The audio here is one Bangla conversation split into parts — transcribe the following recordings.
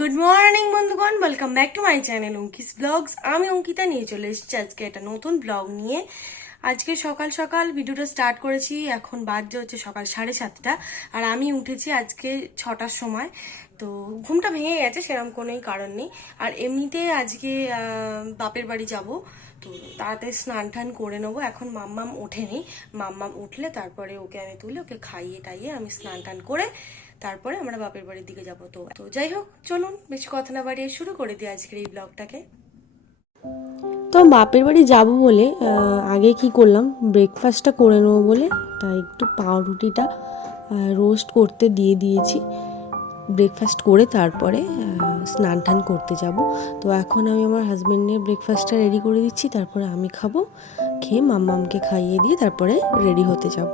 গুড মর্নিং বন্ধুগণ। Welcome back to my channel Ankis vlogs আমি অঙ্কিতা নিয়ে চলে এসেছি আজকে একটা নতুন ব্লগ নিয়ে। আজকে সকাল সকাল ভিডিওটা স্টার্ট করেছি। এখন বাজছে হচ্ছে সকাল সাড়ে সাতটা। আর আমি উঠেছি আজকে ছটার সময়। তো ঘুমটা ভেঙে গেছে সেরকম কোনোই কারণ নেই। আর এমনিতে আজকে বাপের বাড়ি যাব। তো তাড়াতাড়ি স্নান টান করে নেব। এখন মাম্মাম ওঠেনি। মাম্মাম উঠলে তারপরে ওকে আমি তুলে ওকে খাইয়ে টাইয়ে আমি স্নান টান করে তারপরে আমরা বাপের বাড়ির দিকে যাব। তো তো যাই হোক, চলুন বেশি কথা না বাড়িয়ে শুরু করে দিই আজকের এই ব্লগটাকে। তো বাপের বাড়ি যাব বলে আগে কি করলাম ব্রেকফাস্টটা করে নেব বলে, তাই একটু পাউরুটিটা রোস্ট করতে দিয়ে দিয়েছি। ব্রেকফাস্ট করে তারপরে স্নান টান করতে যাব। তো এখন আমি আমার হাজব্যান্ডের ব্রেকফাস্টটা রেডি করে দিচ্ছি, তারপরে আমি খাব, খেয়ে মাম্মামকে খাইয়ে দিয়ে তারপরে রেডি হতে যাব।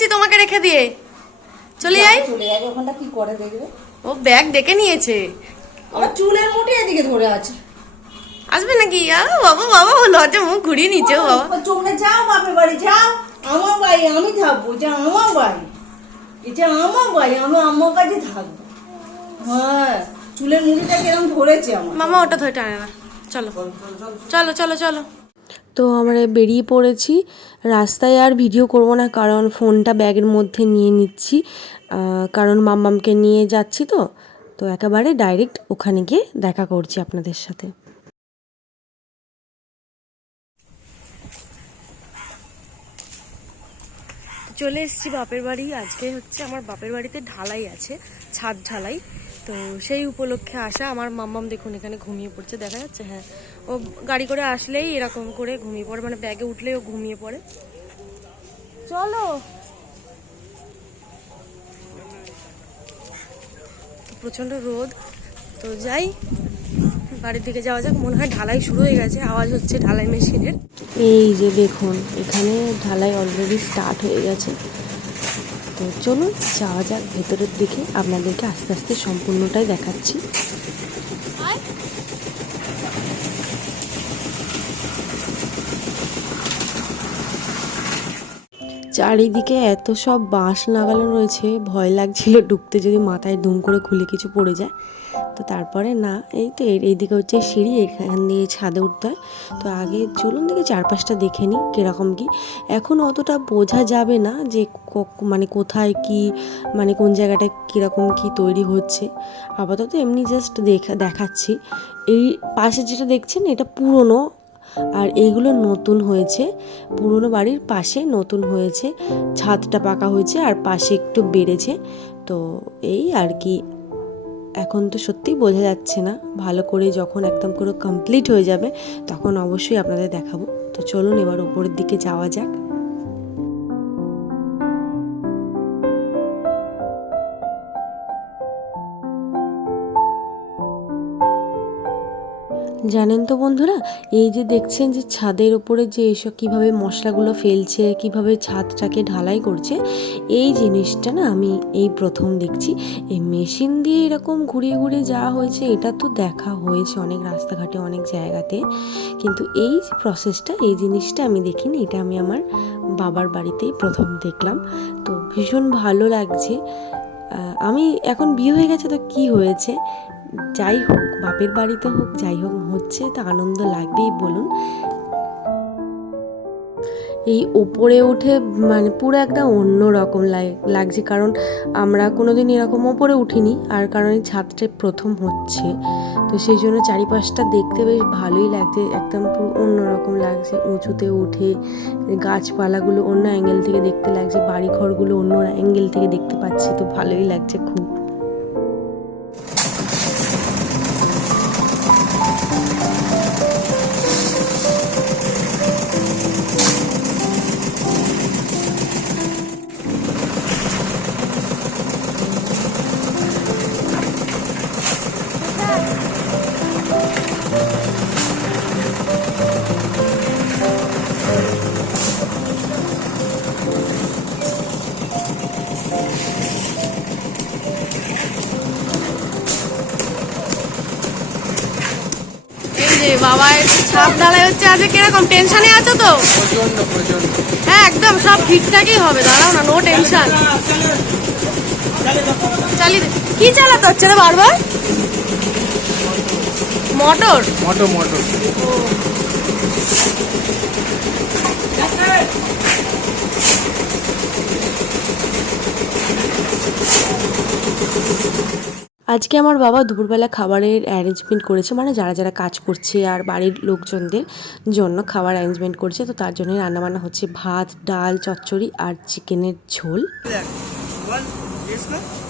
যাচ্ছি তোমাকে রেখে দিয়ে। চলে যাই চলে ওখানটা কি করে দেখবে? ও ব্যাগ ডেকে নিয়েছে। আমার চুলের মুঠি এদিকে ধরে আছে। আসবে নাকি? বাবা বাবা লজ্জা মুখ ঘুরিয়ে নিচ্ছে ও বাবা। তোমরা যাও বাপের বাড়ি যাও। আমার বাড়ি আমি থাকব যা আমার বাড়ি। এটা আমার বাড়ি আমি আমার কাছে থাকব। হ্যাঁ চুলের মুঠিটা কিরম ধরেছে আমার। মামা ওটা ধরে টানে না। চলো। চলো চলো চলো। তো আমরা বেরিয়ে পড়েছি। রাস্তায় আর ভিডিও করব না, কারণ ফোনটা ব্যাগের মধ্যে নিয়ে নিচ্ছি। কারণ মাম্মামকে নিয়ে যাচ্ছি তো। তো একেবারে ডাইরেক্ট ওখানে গিয়ে দেখা করছি আপনাদের সাথে। চলে এসেছি বাপের বাড়ি। আজকে হচ্ছে আমার বাপের বাড়িতে ঢালাই আছে, ছাদ ঢালাই। তো সেই উপলক্ষে আসা। আমার মাম্মাম দেখুন এখানে ঘুমিয়ে পড়ছে, দেখা যাচ্ছে? হ্যাঁ। ও গাড়ি করে আসলেই এরকম করে ঘুমিয়ে পড়ে মানে ব্যাগে উঠলেই ও ঘুমিয়ে পড়ে। চলো। প্রচণ্ড রোদ। তো যাই, বাড়ির দিকে যাওয়া যাক, মনে হয় ঢালাই শুরু হয়ে গেছে, আওয়াজ হচ্ছে ঢালাই মেশিনের। এই যে দেখুন, এখানে ঢালাই অলরেডি স্টার্ট হয়ে গেছে। তো চলুন, যাওয়া যাক ভেতরের দিকে, আপনাদেরকে আস্তে আস্তে সম্পূর্ণটাই দেখাচ্ছি। চারিদিকে এত সব বাঁশ লাগানো রয়েছে, ভয় লাগছিল ডুবতে যদি মাথায় দুম করে খুলে কিছু পড়ে যায়। তো তারপরে না, এই তো এইদিকে হচ্ছে সিঁড়ি, এখান দিয়ে ছাদে উঠতে হয়। তো আগে চলুন দেখে চারপাশটা দেখে নিই কীরকম কি। এখন অতটা বোঝা যাবে না যে মানে কোথায় কি মানে কোন জায়গাটায় কীরকম কি তৈরি হচ্ছে। আপাতত এমনি জাস্ট দেখা দেখাচ্ছি। এই পাশে যেটা দেখছেন, এটা পুরনো আর এগুলো নতুন হয়েছে। পুরনো বাড়ির পাশে নতুন হয়েছে। ছাদটা পাকা হয়েছে আর পাশে একটু বেড়েছে। তো এই আর কি। এখন তো সত্যিই বোঝা যাচ্ছে না। ভালো করে যখন একদম করে কমপ্লিট হয়ে যাবে, তখন অবশ্যই আপনাদের দেখাবো। তো চলুন এবার উপরের দিকে যাওয়া যাক। জানেন তো বন্ধুরা, এই যে দেখছেন যে ছাদের ওপরে যে এসব কীভাবে মশলাগুলো ফেলছে, কীভাবে ছাদটাকে ঢালাই করছে, এই জিনিসটা না আমি এই প্রথম দেখছি। এই মেশিন দিয়ে এরকম ঘুরিয়ে ঘুরিয়ে যাওয়া হয়েছে, এটা তো দেখা হয়েছে অনেক রাস্তাঘাটে, অনেক জায়গাতে। কিন্তু এই প্রসেসটা এই জিনিসটা আমি দেখিনি, এটা আমি আমার বাবার বাড়িতেই প্রথম দেখলাম। তো ভীষণ ভালো লাগছে। আমি এখন বিয়ে হয়ে গেছে, তো কি হয়েছে? যাই হোক, বাপের বাড়িতে হোক, যাই হোক, হচ্ছে তো আনন্দ লাগবেই, বলুন। এই ওপরে উঠে মানে পুরো একটা অন্য রকম লাগছে, কারণ আমরা কোনো দিন এরকম ওপরে উঠিনি, আর কারণ এই ছাদটা প্রথম হচ্ছে। তো সেই জন্য চারিপাশটা দেখতে বেশ ভালোই লাগছে, একদম পুরো অন্য রকম লাগছে, উঁচুতে উঠে গাছপালাগুলো অন্য অ্যাঙ্গেল থেকে দেখতে লাগছে বাড়ি ঘরগুলো অন্য অ্যাঙ্গেল থেকে দেখতে পাচ্ছি, তো ভালোই লাগছে খুব। বাবা একটু ছাপ হচ্ছে আজকে কীরকম টেনশনে আছো তো? হ্যাঁ একদম সব ঠিকঠাকই হবে দাঁড়াও না নো টেনশন চালিয়ে। কি চালাতে হচ্ছে রে বারবার? মোটর? মোটর মোটো আজকে আমার বাবা দুপুরবেলা খাবারের অ্যারেঞ্জমেন্ট করেছে মানে যারা যারা কাজ করছে আর বাড়ির লোকজনদের জন্য খাবার অ্যারেঞ্জমেন্ট করছে তো তার জন্যই রান্নাবান্না হচ্ছে ভাত ডাল চচ্চড়ি আর চিকেনের ঝোল।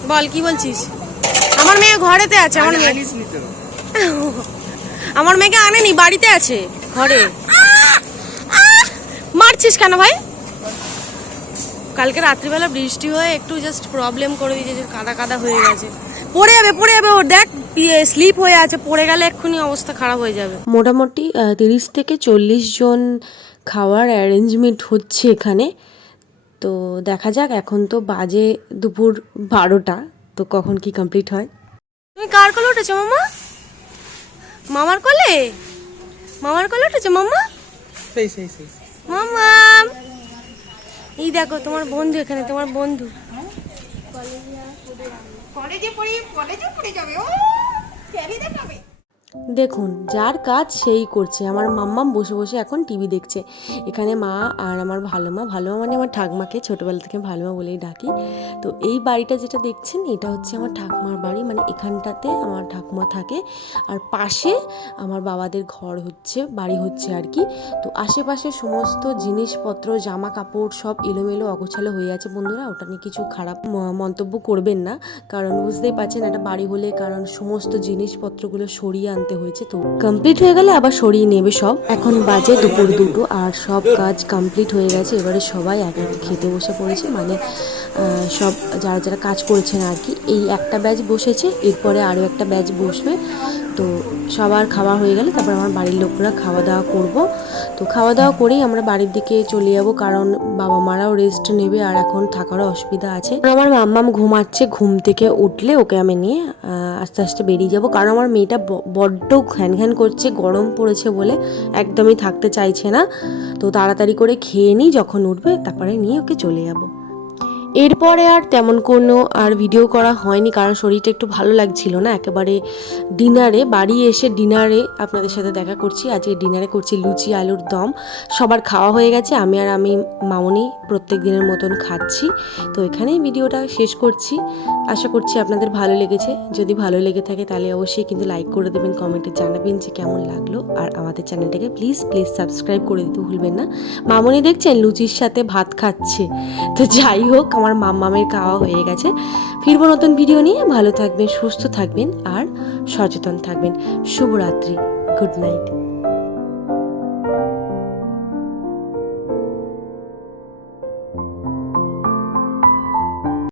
বল কি বলছিস? আমার মেয়ে ঘরেতে আছে আমার মেয়ে। আমার মেয়েকে আনেনি বাড়িতে আছে ঘরে। মারছিস কেন ভাই? কালকে রাত্রিবেলা বৃষ্টি হয়ে একটু জাস্ট প্রবলেম করে দিয়েছে কাদা কাদা হয়ে গেছে। পড়ে যাবে পড়ে যাবে। ওর দেখ স্লিপ হয়ে আছে পড়ে গেলে এক্ষুনি অবস্থা খারাপ হয়ে যাবে। মোটামুটি তিরিশ থেকে চল্লিশ জন খাওয়ার অ্যারেঞ্জমেন্ট হচ্ছে এখানে। তো দেখা যাক এখন তো বাজে দুপুর বারোটা। তো কখন কি কমপ্লিট হয়? তুমি কার কোলে উঠেছো মামা? মামার কোলে? মামার কোলে উঠেছো মামা? সেই সেই সেই। মামা! এই দেখো তোমার বন্ধু এখানে তোমার বন্ধু। কলেজে পড়ি কলেজে পড়ে যাবে। ও ক্যারি দেখুন, যার কাজ সেই করছে। আমার মাম্মাম বসে বসে এখন টিভি দেখছে। এখানে মা আর আমার ভালো মা ভালো মা মানে আমার ঠাকমাকে, ছোটোবেলা থেকে ভালো মা বলেই ডাকি। তো এই বাড়িটা যেটা দেখছেন, এটা হচ্ছে আমার ঠাকমার বাড়ি। মানে এখানটাতে আমার ঠাকুমা থাকে। আর পাশে আমার বাবাদের ঘর হচ্ছে, বাড়ি হচ্ছে আর কি। তো আশেপাশে সমস্ত জিনিসপত্র জামা কাপড় সব এলোমেলো অগোছালো হয়ে আছে। বন্ধুরা, ওটা নিয়ে কিছু খারাপ মন্তব্য করবেন না। কারণ বুঝতেই পারছেন, একটা বাড়ি হলে কারণ সমস্ত জিনিসপত্রগুলো সরিয়ে আনতে হয়েছে তো। কমপ্লিট হয়ে গেলে আবার সরিয়ে নেবে সব। এখন বাজে দুপুর দুটো আর সব কাজ কমপ্লিট হয়ে গেছে। এবারে সবাই এক এক খেতে বসে পড়েছে। মানে সব যারা যারা কাজ করেছেন আর কি, এই একটা ব্যাচ বসেছে, এরপরে আরও একটা ব্যাচ বসবে। তো সবার খাওয়া হয়ে গেলে তারপর আমার বাড়ির লোকরা খাওয়া দাওয়া করব। তো খাওয়া দাওয়া করেই আমরা বাড়ির দিকে চলে যাব, কারণ বাবা মারাও রেস্ট নেবে আর এখন থাকারও অসুবিধা আছে। আমার মাম্মাম ঘুমাচ্ছে, ঘুম থেকে উঠলে ওকে আমি নিয়ে আস্তে আস্তে বেরিয়ে যাব। কারণ আমার মেয়েটা বড্ড ঘ্যান ঘ্যান করছে, গরম পড়েছে বলে একদমই থাকতে চাইছে না। তো তাড়াতাড়ি করে খেয়ে নিই, যখন উঠবে তারপরে নিয়ে ওকে চলে যাব। এরপরে আর তেমন কোনো আর ভিডিও করা হয়নি, কারণ শরীরটা একটু ভালো লাগছিল না। একেবারে ডিনারে, বাড়ি এসে ডিনারে আপনাদের সাথে দেখা করছি। আজকে ডিনারে করছি লুচি, আলুর দম। সবার খাওয়া হয়ে গেছে, আমি আর আমি মামনি প্রত্যেক দিনের মতন খাচ্ছি। তো এখানেই ভিডিওটা শেষ করছি। আশা করছি আপনাদের ভালো লেগেছে। যদি ভালো লেগে থাকে তাহলে অবশ্যই কিন্তু লাইক করে দেবেন কমেন্টে জানাবেন যে কেমন লাগল। আর আমাদের চ্যানেলটাকে প্লিজ প্লিজ সাবস্ক্রাইব করে দিতে ভুলবেন না। মামনি দেখছেন লুচির সাথে ভাত খাচ্ছে। তো যাই হোক আমার মাম্মামের খাওয়া হয়ে গেছে। ফিরবো নতুন ভিডিও নিয়ে। ভালো থাকবেন, সুস্থ থাকবেন আর সচেতন থাকবেন। শুভরাত্রি। Good night.